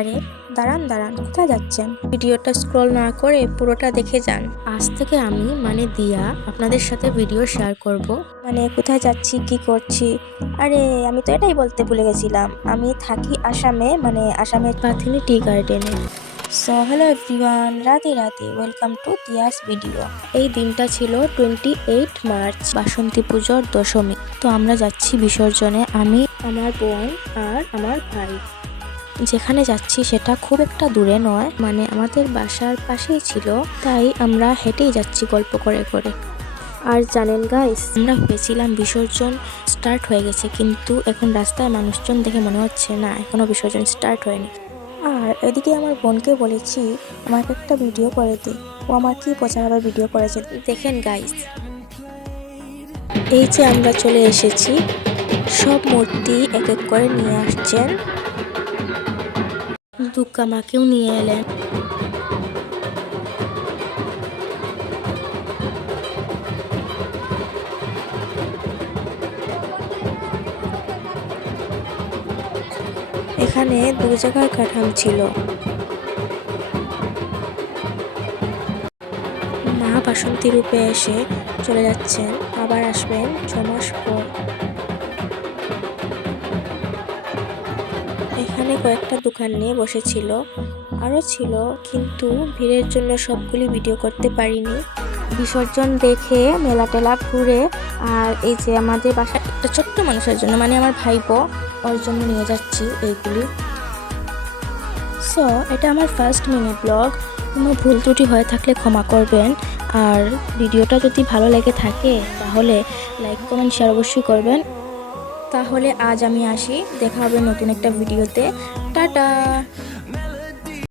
আরে দাঁড়ান দাঁড়ান, কোথায় যাচ্ছেন? ভিডিওটা স্ক্রল না করে পুরোটা দেখে যান। আজ থেকে আমি দিয়া আপনাদের সাথে ভিডিও শেয়ার করব। কোথায় যাচ্ছি, কি করছি? আরে আমি তো এটাই বলতে ভুলে গেছিলাম, আমি থাকি আসামে, আসামের পাথিনি টি গার্ডেনে। So hello everyone, Radhe Radhe, welcome to Tiyas video. এই দিনটা ছিল 28 মার্চ, বাসন্তী পুজোর দশমী। তো আমরা যাচ্ছি বিসর্জনে, আমি, আমার বোন আর আমার ভাই। যেখানে যাচ্ছি সেটা খুব একটা দূরে নয়, আমাদের বাসার পাশেই ছিল, তাই আমরা হেঁটেই যাচ্ছি গল্প করে করে। আর জানেন গাইস, আমরা ভেবেছিলাম বিসর্জন স্টার্ট হয়ে গেছে, কিন্তু এখন রাস্তায় মানুষজন দেখে মনে হচ্ছে না, এখনো বিসর্জন স্টার্ট হয়নি। আর এদিকে আমার বোনকে বলেছি আমাকে একটা ভিডিও করে দে, ও আমার কি পছাভাবে ভিডিও করেছে দেখেন গাইস। এই যে আমরা চলে এসেছি, সব মূর্তি এক এক করে নিয়ে আসছেন, দুর্গা মাকেও নিয়ে এলেন। এখানে 2 জায়গায় কাঠাম ছিল। মা বাসন্তী রূপে এসে চলে যাচ্ছেন, আবার আসবেন 6 মাস পর। এখানে কয়েকটা দোকান নিয়ে বসেছিল, আরও ছিল, কিন্তু ভিড়ের জন্য সবগুলি ভিডিও করতে পারিনি। বিসর্জন দেখে মেলা টেলা ঘুরে, আর এই যে আমাদের বাসায় একটা ছোট্ট মানুষের জন্য, আমার ভাইপো, ওর জন্য নিয়ে যাচ্ছি এইগুলি। সো এটা আমার ফার্স্ট মিনি ব্লগ, কোনো ভুল ত্রুটি হয়ে থাকলে ক্ষমা করবেন। আর ভিডিওটা যদি ভালো লেগে থাকে তাহলে লাইক কমেন্ট শেয়ার অবশ্যই করবেন। তাহলে আজ আমি আসি, দেখা হবে নতুন একটা ভিডিওতে। টাটা।